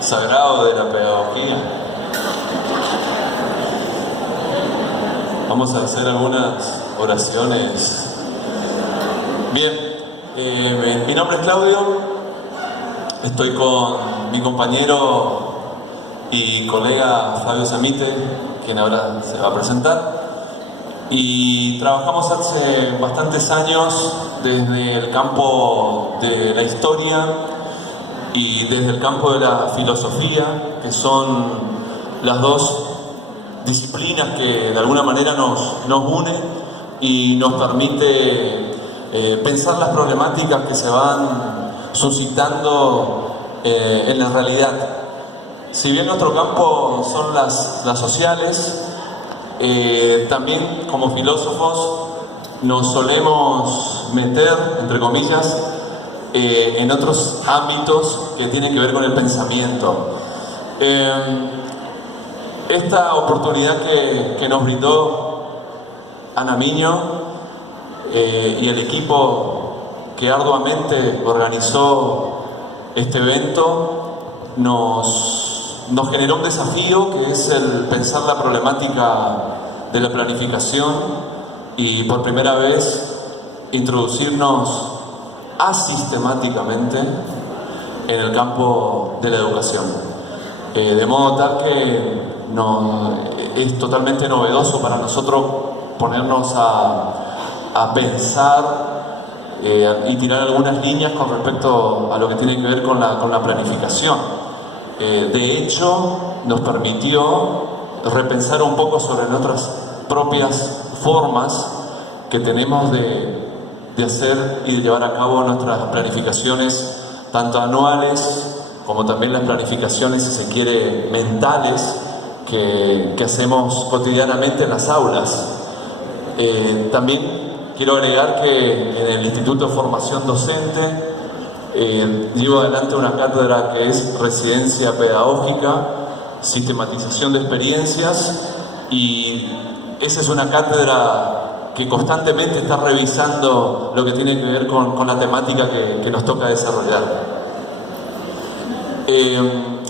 sagrado de la pedagogía. Vamos a hacer algunas oraciones. Bien, mi nombre es Claudio, estoy con mi compañero y colega Fabio Samite, quien ahora se va a presentar, y trabajamos hace bastantes años desde el campo de la historia y desde el campo de la filosofía, que son las dos disciplinas que de alguna manera nos une y nos permite pensar las problemáticas que se van suscitando en la realidad. Si bien nuestro campo son las sociales, también como filósofos nos solemos meter, entre comillas, en otros ámbitos que tienen que ver con el pensamiento. Esta oportunidad que nos brindó Ana Miño y el equipo que arduamente organizó este evento nos generó un desafío, que es el pensar la problemática de la planificación y por primera vez introducirnos asistemáticamente en el campo de la educación, de modo tal que es totalmente novedoso para nosotros ponernos a pensar y tirar algunas líneas con respecto a lo que tiene que ver con la planificación. De hecho, nos permitió repensar un poco sobre nuestras propias formas que tenemos de hacer y de llevar a cabo nuestras planificaciones, tanto anuales como también las planificaciones, si se quiere, mentales, que hacemos cotidianamente en las aulas. También quiero agregar que en el Instituto de Formación Docente llevo adelante una cátedra que es Residencia Pedagógica, Sistematización de Experiencias, y esa es una cátedra que constantemente está revisando lo que tiene que ver con la temática que nos toca desarrollar.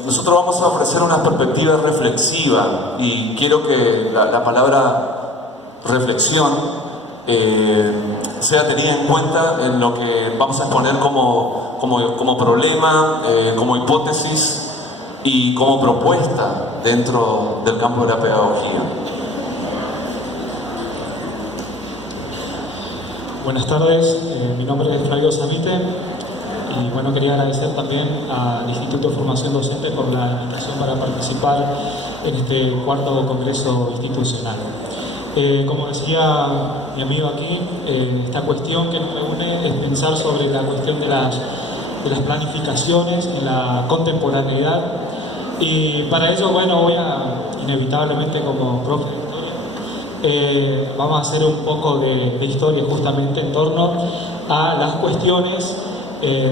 Nosotros vamos a ofrecer una perspectiva reflexiva, y quiero que la palabra reflexión sea tenida en cuenta en lo que vamos a exponer como problema, como hipótesis y como propuesta dentro del campo de la pedagogía. Buenas tardes, mi nombre es Flavio Samite y bueno, quería agradecer también al Instituto de Formación Docente por la invitación para participar en este cuarto congreso institucional. Como decía mi amigo aquí, esta cuestión que nos reúne es pensar sobre la cuestión de las planificaciones en la contemporaneidad, y para ello, bueno, inevitablemente como profe de historia, vamos a hacer un poco de historia justamente en torno a las cuestiones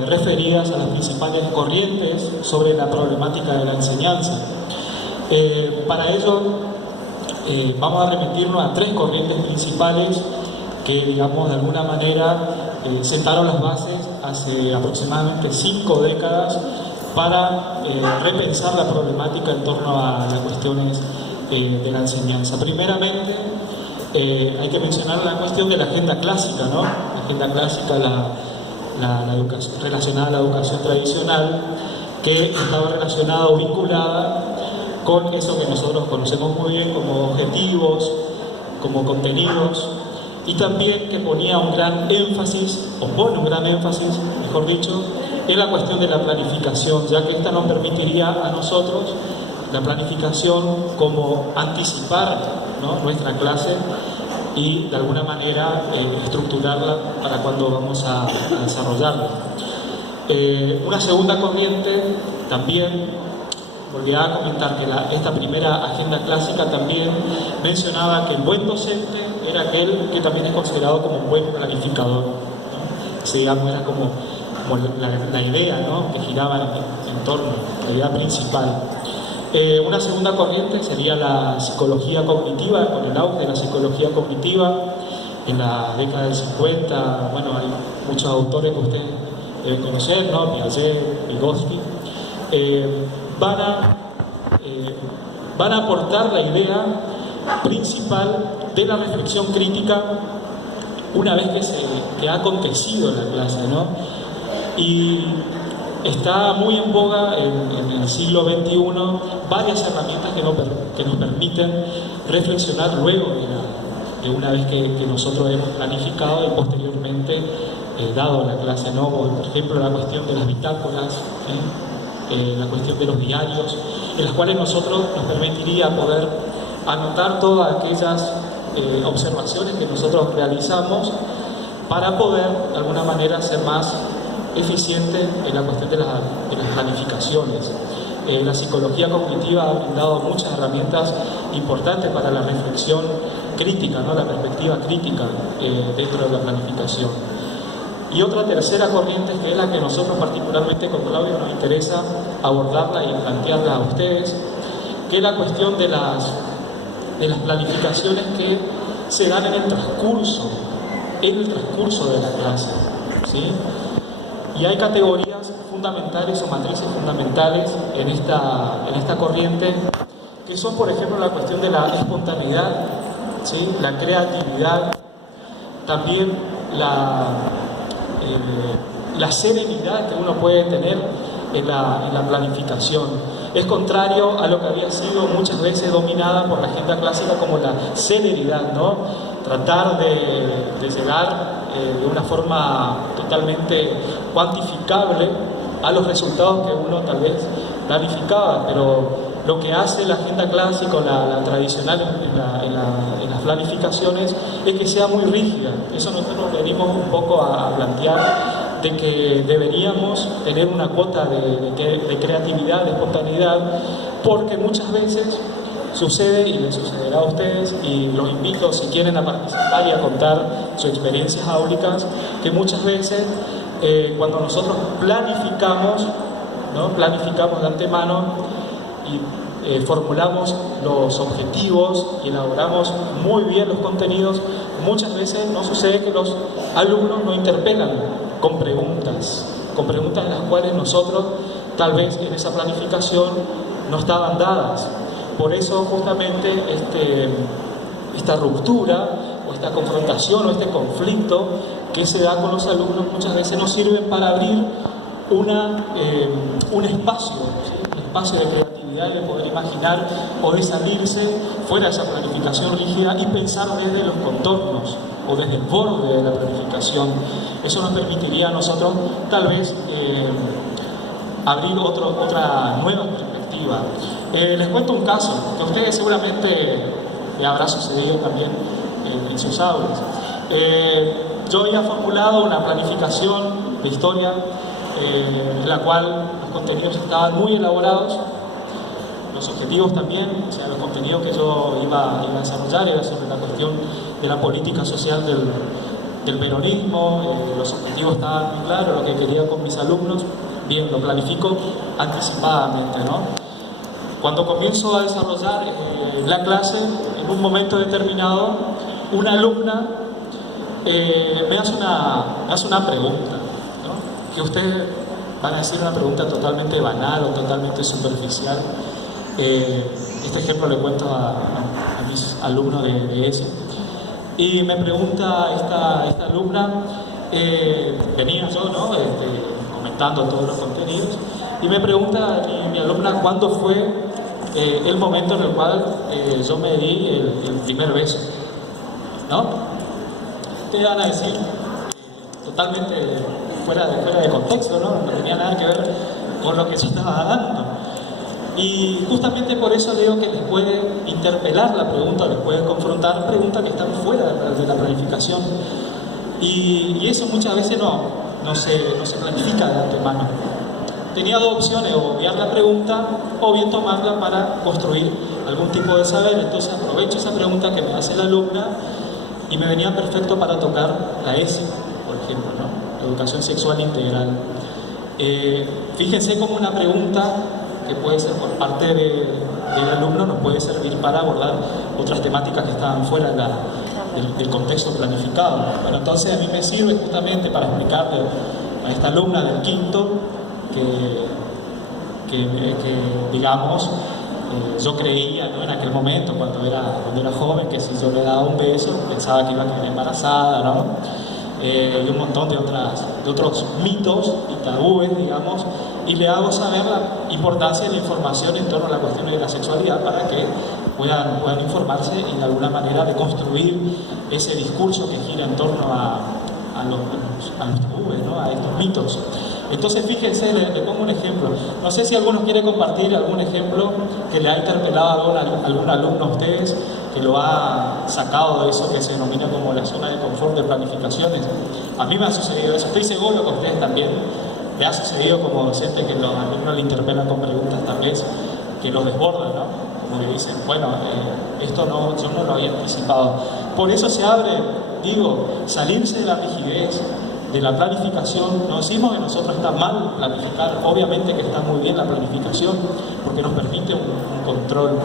referidas a las principales corrientes sobre la problemática de la enseñanza. Para ello vamos a remitirnos a tres corrientes principales que, digamos, de alguna manera sentaron las bases hace aproximadamente 5 décadas para repensar la problemática en torno a las cuestiones de la enseñanza. Primeramente, hay que mencionar la cuestión de la agenda clásica, ¿no? La agenda clásica, la educación, relacionada a la educación tradicional, que estaba relacionada o vinculada con eso que nosotros conocemos muy bien como objetivos, como contenidos, y también que ponía un gran énfasis, o pone un gran énfasis, mejor dicho, en la cuestión de la planificación, ya que esta nos permitiría a nosotros la planificación como anticipar, ¿no?, nuestra clase y de alguna manera estructurarla para cuando vamos a desarrollarla. Una segunda corriente también, volví a comentar que esta primera agenda clásica también mencionaba que el buen docente era aquel que también es considerado como un buen planificador, ¿no? Ese, digamos, era como la idea, ¿no?, que giraba en torno, la idea principal. Una segunda corriente sería la psicología cognitiva, con el auge de la psicología cognitiva en la década del 50. Bueno, hay muchos autores que ustedes deben conocer, ¿no?, Piaget, Vygotsky. van a aportar la idea principal de la reflexión crítica una vez que ha acontecido en la clase, ¿no? Y está muy en boga en el siglo XXI varias herramientas que nos permiten reflexionar luego de una vez que nosotros hemos planificado y posteriormente dado la clase, ¿no? Por ejemplo, la cuestión de las bitácoras, la cuestión de los diarios, en las cuales nosotros nos permitiría poder anotar todas aquellas observaciones que nosotros realizamos para poder de alguna manera ser más eficiente en la cuestión de las planificaciones. La psicología cognitiva ha brindado muchas herramientas importantes para la reflexión crítica, ¿no? La perspectiva crítica dentro de la planificación. Y otra tercera corriente, que es la que nosotros particularmente con Claudio nos interesa abordarla y plantearla a ustedes, que es la cuestión de las planificaciones que se dan en el transcurso de la clase, ¿sí? Y hay categorías fundamentales o matrices fundamentales en esta corriente, que son, por ejemplo, la cuestión de la espontaneidad, ¿sí? La creatividad, también la serenidad que uno puede tener en la planificación. Es contrario a lo que había sido muchas veces dominada por la agenda clásica como la celeridad, ¿no? Tratar de llegar de una forma totalmente cuantificable a los resultados que uno tal vez planificaba, pero lo que hace la agenda clásica, la tradicional en las planificaciones, es que sea muy rígida. Eso nosotros venimos un poco a plantear, de que deberíamos tener una cuota de creatividad, de espontaneidad, porque muchas veces sucede, y les sucederá a ustedes, y los invito si quieren a participar y a contar sus experiencias áulicas, que muchas veces cuando nosotros planificamos, ¿no? Planificamos de antemano y formulamos los objetivos y elaboramos muy bien los contenidos, muchas veces nos sucede que los alumnos nos interpelan con preguntas en las cuales nosotros tal vez en esa planificación no estaban dadas. Por eso justamente esta ruptura o esta confrontación o este conflicto que se da con los alumnos muchas veces nos sirven para abrir un espacio, ¿sí? Un espacio de creatividad y de poder imaginar o de salirse fuera de esa planificación rígida y pensar desde los contornos o desde el borde de la planificación. Eso nos permitiría a nosotros tal vez abrir otra nueva perspectiva. Les cuento un caso que a ustedes seguramente le habrá sucedido también en sus aulas. Yo había formulado una planificación de historia en la cual los contenidos estaban muy elaborados, los objetivos también, o sea, los contenidos que yo iba a desarrollar era sobre la cuestión de la política social del peronismo, los objetivos estaban muy claros, lo que quería con mis alumnos, bien, lo planifico anticipadamente, ¿no? Cuando comienzo a desarrollar la clase, en un momento determinado, una alumna me hace una pregunta, ¿no? Que ustedes van a decir una pregunta totalmente banal o totalmente superficial. Este ejemplo le cuento a mis alumnos de ESI. Y me pregunta esta alumna, venía yo, ¿no? Comentando todos los contenidos, y me pregunta mi alumna cuándo fue el momento en el cual yo me di el primer beso, ¿no? Ustedes van a decir totalmente fuera de contexto, ¿no? No tenía nada que ver con lo que yo estaba dando. Y justamente por eso digo que les puede interpelar la pregunta, les puede confrontar preguntas que están fuera de la planificación. Y eso muchas veces no se planifica de antemano. Tenía dos opciones, o obviar la pregunta o bien tomarla para construir algún tipo de saber. Entonces aprovecho esa pregunta que me hace la alumna y me venía perfecto para tocar la ESI, por ejemplo, ¿no? Educación sexual integral. Fíjense cómo una pregunta que puede ser por parte del alumno nos puede servir para abordar otras temáticas que estaban fuera del contexto planificado. Pero entonces a mí me sirve justamente para explicarle a esta alumna del quinto digamos, yo creía, ¿no?, en aquel momento, cuando era joven, que si yo le daba un beso, pensaba que iba a quedar embarazada, ¿no? Y un montón de otros mitos y tabúes, digamos, y le hago saber la importancia de la información en torno a la cuestión de la sexualidad para que puedan informarse y de alguna manera de construir ese discurso que gira en torno a los tabúes, ¿no?, a estos mitos. Entonces, fíjense, le pongo un ejemplo. No sé si alguno quiere compartir algún ejemplo que le ha interpelado a algún alumno a ustedes, que lo ha sacado de eso que se denomina como la zona de confort de planificaciones. A mí me ha sucedido eso, estoy seguro que a ustedes también le ha sucedido como docente que los alumnos le interpelan con preguntas tal vez que los desbordan, ¿no? Como que dicen, bueno, esto yo no lo había anticipado. Por eso se abre, salirse de la rigidez, de la planificación. No decimos que nosotros está mal planificar, obviamente que está muy bien la planificación, porque nos permite un control.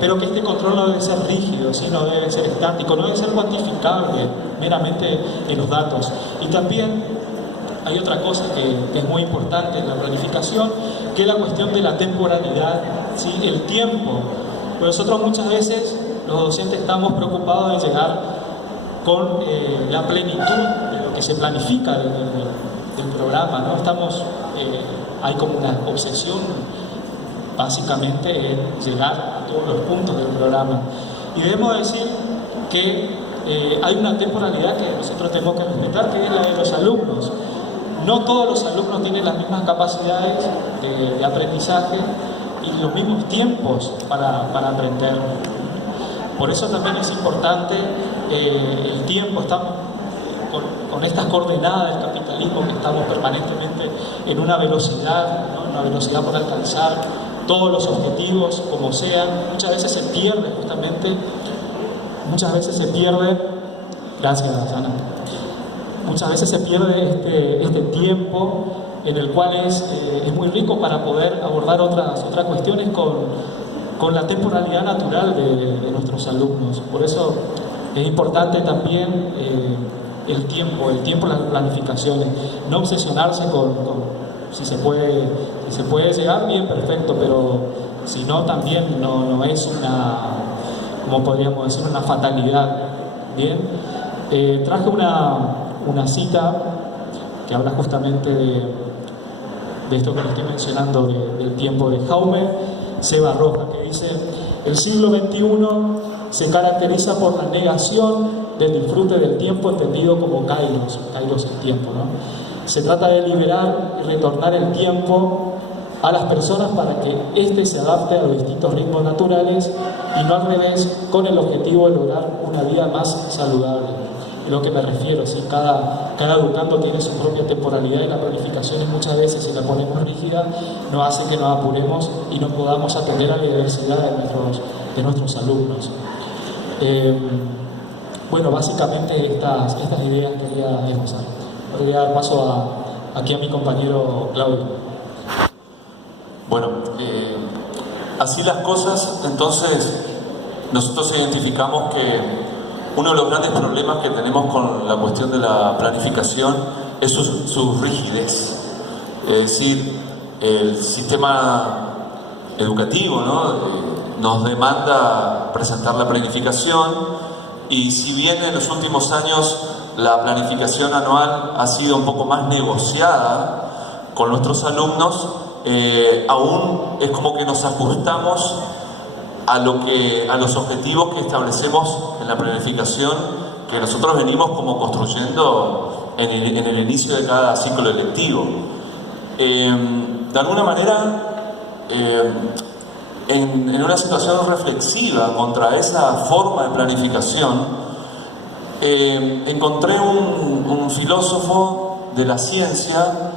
Pero que este control no debe ser rígido, ¿sí? No debe ser estático, no debe ser cuantificable meramente en los datos. Y también hay otra cosa que es muy importante en la planificación, que es la cuestión de la temporalidad, ¿sí? El tiempo. Pues nosotros muchas veces, los docentes, estamos preocupados de llegar con la plenitud de lo que se planifica del programa, ¿no? Hay como una obsesión básicamente en llegar a todos los puntos del programa. Y debemos decir que hay una temporalidad que nosotros tenemos que respetar, que es la de los alumnos. No todos los alumnos tienen las mismas capacidades de aprendizaje y los mismos tiempos para aprender. Por eso también es importante el tiempo. Estamos con estas coordenadas del capitalismo, que estamos permanentemente en una velocidad, ¿no?, una velocidad por alcanzar todos los objetivos como sean. Muchas veces se pierde gracias, Ana, muchas veces se pierde este tiempo en el cual es muy rico para poder abordar otras cuestiones con la temporalidad natural de nuestros alumnos. Por eso es importante también el tiempo en las planificaciones. No obsesionarse con si se puede llegar bien, perfecto, pero si no, también no es como podríamos decir, una fatalidad. Bien, traje una cita que habla justamente de esto que le estoy mencionando, del tiempo, de Jaume Seba Roja, que dice: el siglo XXI se caracteriza por la negación del disfrute del tiempo entendido como kairos el tiempo, ¿no? Se trata de liberar y retornar el tiempo a las personas para que éste se adapte a los distintos ritmos naturales y no al revés, con el objetivo de lograr una vida más saludable. Es lo que me refiero, ¿sí? Cada educando tiene su propia temporalidad, y la planificación muchas veces, si la ponemos rígida, nos hace que nos apuremos y no podamos atender a la diversidad de nuestros alumnos. Bueno, básicamente estas ideas quería esbozar. Voy a dar paso aquí a mi compañero Claudio. Bueno, así las cosas, entonces nosotros identificamos que uno de los grandes problemas que tenemos con la cuestión de la planificación es su rigidez. Es decir, el sistema educativo, ¿no?, nos demanda presentar la planificación, y si bien en los últimos años la planificación anual ha sido un poco más negociada con nuestros alumnos, aún es como que nos ajustamos a los objetivos que establecemos en la planificación, que nosotros venimos como construyendo en el inicio de cada ciclo electivo. De alguna manera, en una situación reflexiva contra esa forma de planificación, encontré un filósofo de la ciencia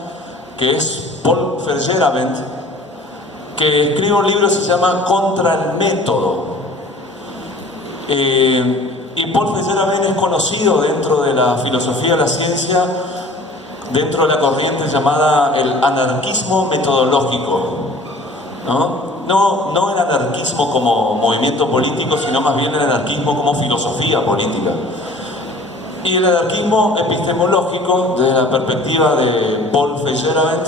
que es Paul Feyerabend, que escribe un libro que se llama Contra el método. Y Paul Feyerabend es conocido dentro de la filosofía de la ciencia, dentro de la corriente llamada el anarquismo metodológico, ¿no? No el anarquismo como movimiento político, sino más bien el anarquismo como filosofía política. Y el anarquismo epistemológico, desde la perspectiva de Paul Feyerabend,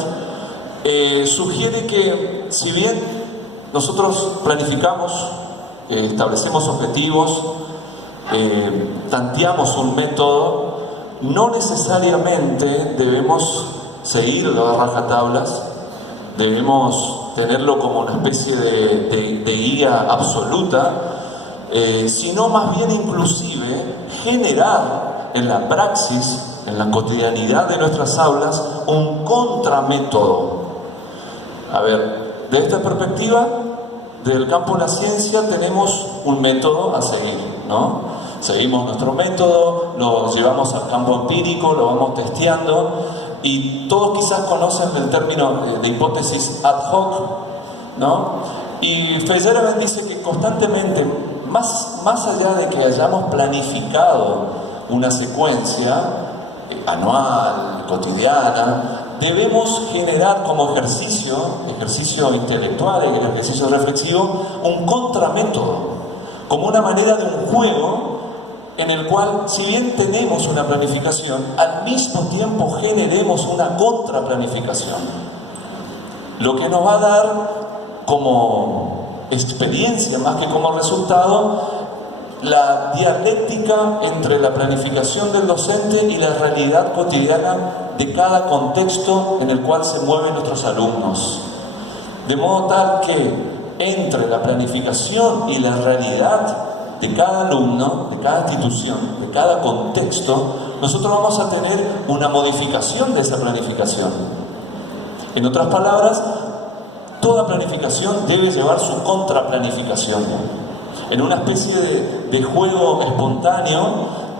sugiere que si bien nosotros planificamos, establecemos objetivos, tanteamos un método, no necesariamente debemos seguirlo a rajatablas, debemos tenerlo como una especie de guía absoluta, sino más bien inclusive generar en la praxis, en la cotidianidad de nuestras aulas, un contramétodo. A ver, de esta perspectiva, del campo de la ciencia tenemos un método a seguir, ¿no? Seguimos nuestro método, lo llevamos al campo empírico, lo vamos testeando, y todos quizás conocen el término de hipótesis ad hoc, ¿no? Y Feyerabend dice que constantemente, más allá de que hayamos planificado una secuencia anual, cotidiana, debemos generar como ejercicio intelectual, ejercicio reflexivo, un contramétodo, como una manera de un juego en el cual, si bien tenemos una planificación, al mismo tiempo generemos una contraplanificación. Lo que nos va a dar como experiencia, más que como resultado, la dialéctica entre la planificación del docente y la realidad cotidiana de cada contexto en el cual se mueven nuestros alumnos. De modo tal que entre la planificación y la realidad de cada alumno, de cada institución, de cada contexto, nosotros vamos a tener una modificación de esa planificación. En otras palabras, toda planificación debe llevar su contraplanificación, en una especie de juego espontáneo,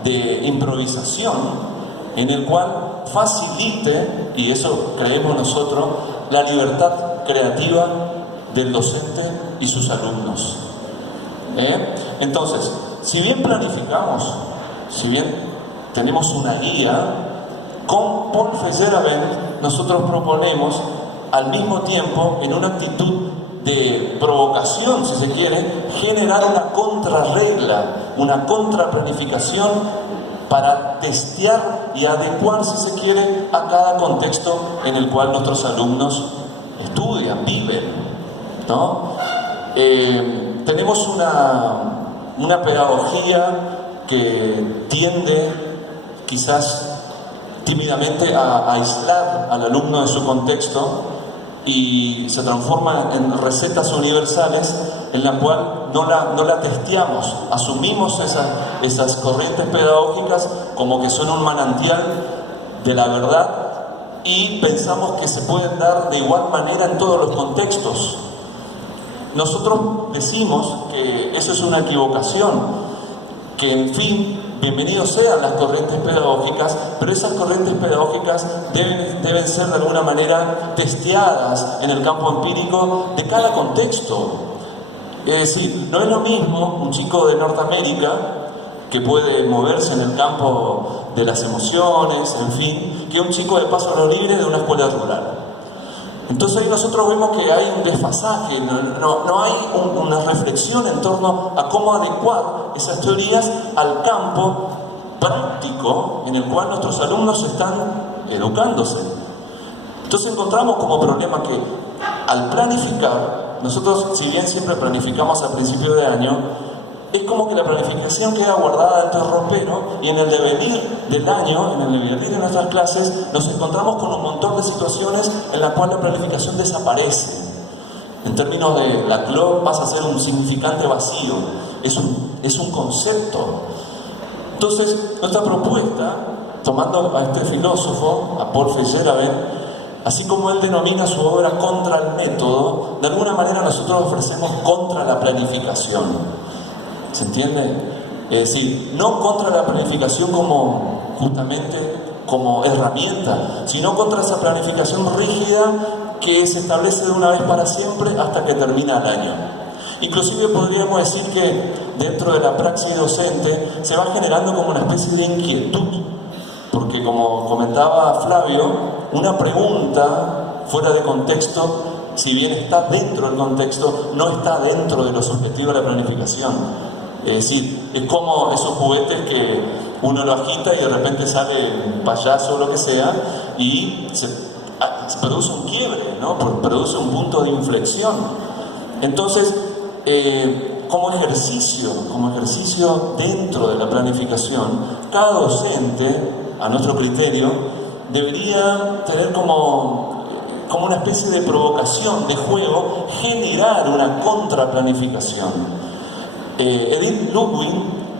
de improvisación, en el cual facilite, y eso creemos nosotros, la libertad creativa del docente y sus alumnos. Entonces, si bien planificamos, si bien tenemos una guía, con Paul Feyerabend nosotros proponemos al mismo tiempo, en una actitud de provocación, si se quiere, generar una contrarregla, una contraplanificación para testear y adecuar, si se quiere, a cada contexto en el cual nuestros alumnos estudian, viven, ¿no? Tenemos una pedagogía que tiende, quizás tímidamente, a aislar al alumno de su contexto y se transforma en recetas universales en la cual no la testeamos, asumimos esas corrientes pedagógicas como que son un manantial de la verdad y pensamos que se pueden dar de igual manera en todos los contextos. Nosotros decimos que eso es una equivocación, que en fin, bienvenidos sean las corrientes pedagógicas, pero esas corrientes pedagógicas deben ser de alguna manera testeadas en el campo empírico de cada contexto. Es decir, no es lo mismo un chico de Norteamérica que puede moverse en el campo de las emociones, en fin, que un chico de Paso a lo Libre de una escuela rural. Entonces ahí nosotros vemos que hay un desfasaje, no hay una reflexión en torno a cómo adecuar esas teorías al campo práctico en el cual nuestros alumnos están educándose. Entonces encontramos como problema que al planificar, nosotros si bien siempre planificamos a principio de año, es como que la planificación queda guardada dentro del ropero y en el devenir del año, en el devenir de nuestras clases, nos encontramos con un montón de situaciones en las cuales la planificación desaparece. En términos de la CLO pasa a ser un significante vacío, es un concepto. Entonces, nuestra propuesta, tomando a este filósofo, a Paul Feyerabend, así como él denomina su obra Contra el Método, de alguna manera nosotros ofrecemos contra la planificación. ¿Se entiende? Es decir, no contra la planificación justamente como herramienta, sino contra esa planificación rígida que se establece de una vez para siempre hasta que termina el año. Inclusive podríamos decir que dentro de la praxis docente se va generando como una especie de inquietud, porque como comentaba Flavio, una pregunta fuera de contexto, si bien está dentro del contexto, no está dentro de los objetivos de la planificación. Es decir, es como esos juguetes que uno lo agita y de repente sale un payaso o lo que sea y se produce un quiebre, ¿no? Produce un punto de inflexión. Entonces, como ejercicio dentro de la planificación, cada docente, a nuestro criterio, debería tener como una especie de provocación, de juego, generar una contraplanificación. Edith Ludwig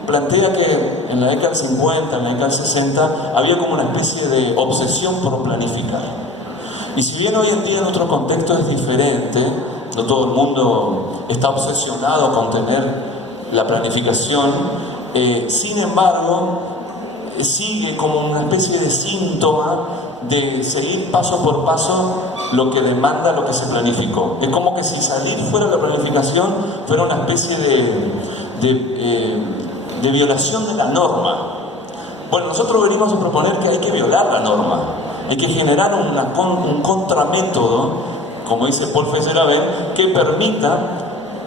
plantea que en la década del 50, en la década del 60, había como una especie de obsesión por planificar. Y si bien hoy en día nuestro contexto es diferente, no todo el mundo está obsesionado con tener la planificación, sin embargo, sigue como una especie de síntoma de seguir paso por paso lo que demanda, lo que se planificó. Es como que si salir fuera de la planificación fuera una especie de violación de la norma. Bueno, nosotros venimos a proponer que hay que violar la norma, hay que generar un contramétodo, como dice Paul Feyerabend, que permita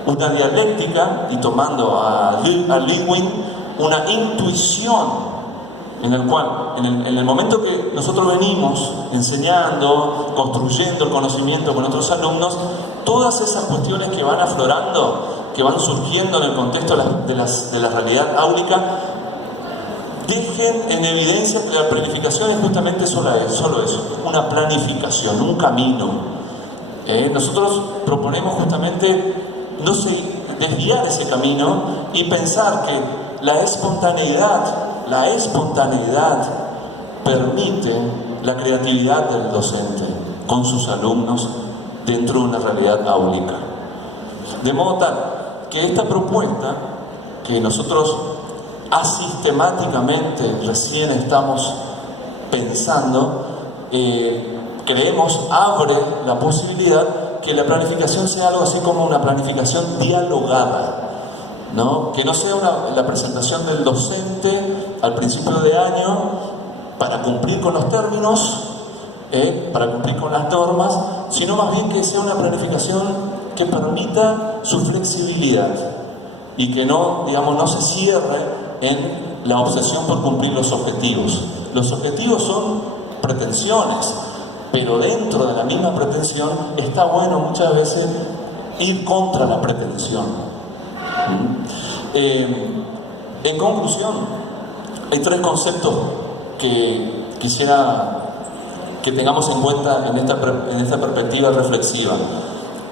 una dialéctica, y tomando a Lewin, una intuición en el cual, en el momento que nosotros venimos enseñando, construyendo el conocimiento con otros alumnos, todas esas cuestiones que van aflorando, que van surgiendo en el contexto de la realidad áulica, dejen en evidencia que la planificación es justamente solo eso, una planificación, un camino. Nosotros proponemos justamente no desviar ese camino y pensar que la espontaneidad permite la creatividad del docente con sus alumnos dentro de una realidad áulica. De modo tal que esta propuesta, que nosotros asistemáticamente recién estamos pensando, creemos abre la posibilidad que la planificación sea algo así como una planificación dialogada, ¿no? Que no sea la presentación del docente al principio de año para cumplir con los términos, para cumplir con las normas, sino más bien que sea una planificación que permita su flexibilidad y que no se cierre en la obsesión por cumplir los objetivos. Los objetivos son pretensiones, pero dentro de la misma pretensión está bueno muchas veces ir contra la pretensión. En conclusión, hay tres conceptos que quisiera que tengamos en cuenta en esta perspectiva reflexiva.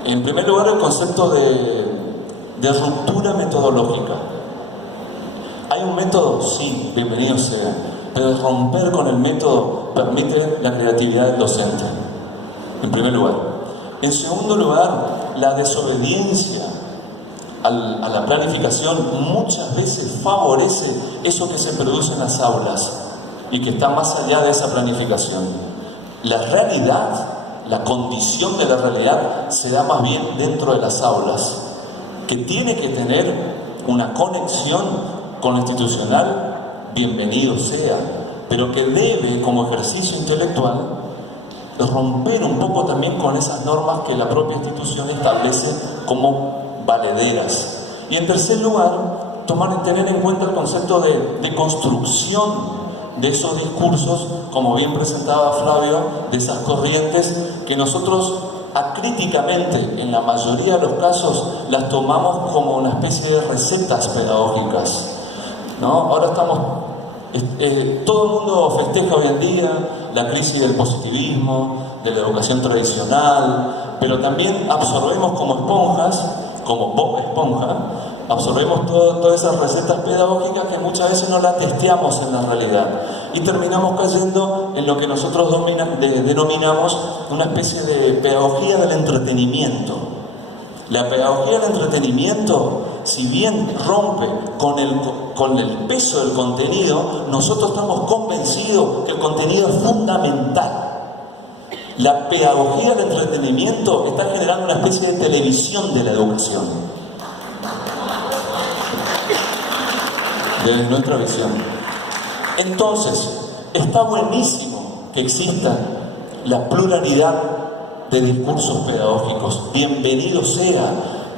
En primer lugar, el concepto de ruptura metodológica. ¿Hay un método? Sí, bienvenido sea, pero romper con el método permite la creatividad del docente, en primer lugar. En segundo lugar, la desobediencia a la planificación muchas veces favorece eso que se produce en las aulas y que está más allá de esa planificación. La realidad, la condición de la realidad se da más bien dentro de las aulas, que tiene que tener una conexión con lo institucional, bienvenido sea, pero que debe, como ejercicio intelectual, romper un poco también con esas normas que la propia institución establece como valederas. Y en tercer lugar, tener en cuenta el concepto de construcción de esos discursos, como bien presentaba Flavio, de esas corrientes que nosotros acríticamente, en la mayoría de los casos, las tomamos como una especie de recetas pedagógicas, ¿no? Ahora todo el mundo festeja hoy en día la crisis del positivismo, de la educación tradicional, pero también absorbemos como esponjas, como Bob Esponja, absorbemos todas esas recetas pedagógicas que muchas veces no las testeamos en la realidad y terminamos cayendo en lo que nosotros denominamos una especie de pedagogía del entretenimiento. La pedagogía del entretenimiento, si bien rompe con el peso del contenido, nosotros estamos convencidos que el contenido es fundamental. La pedagogía del entretenimiento está generando una especie de televisión de la educación, desde nuestra visión. Entonces, está buenísimo que exista la pluralidad de discursos pedagógicos. Bienvenido sea,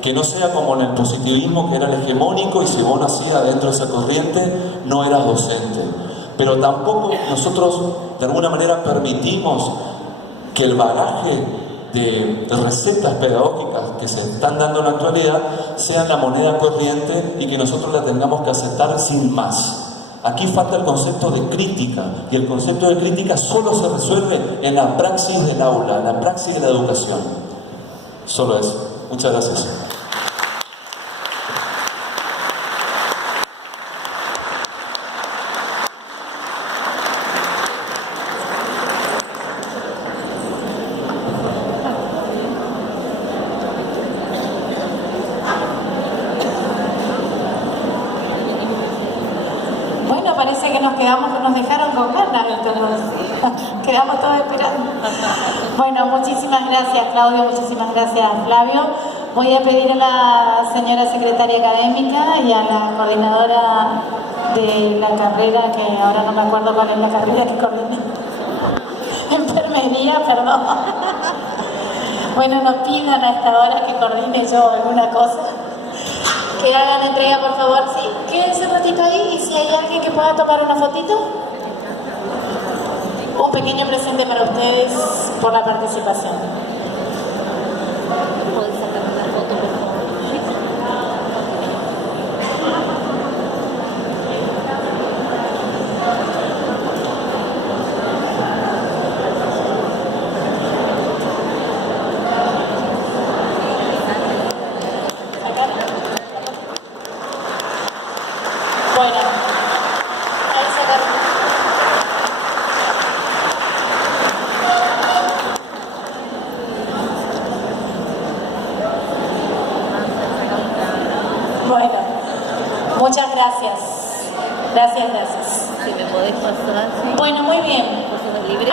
que no sea como en el positivismo, que era el hegemónico y si vos nacías dentro de esa corriente no eras docente. Pero tampoco nosotros de alguna manera permitimos que el bagaje de recetas pedagógicas que se están dando en la actualidad sean la moneda corriente y que nosotros la tengamos que aceptar sin más. Aquí falta el concepto de crítica, y el concepto de crítica solo se resuelve en la praxis del aula, en la praxis de la educación. Solo eso. Muchas gracias. Bueno, parece que nos dejaron con ganas, quedamos todos esperando. Bueno, muchísimas gracias Claudio, muchísimas gracias Flavio. Voy a pedir a la señora secretaria académica y a la coordinadora de la carrera, que ahora no me acuerdo cuál es la carrera que coordina. Enfermería, perdón. Bueno, nos pidan a esta hora que coordine yo alguna cosa. Que hagan entrega, por favor, sí. Quédense un ratito ahí y si hay alguien que pueda tomar una fotito. Un pequeño presente para ustedes por la participación. ¿Puedes sacar una foto, por favor? Bueno, ahí sacaron. Bueno, muchas gracias. Gracias. Si me podés pasar, sí. Bueno, muy bien. Por su libre.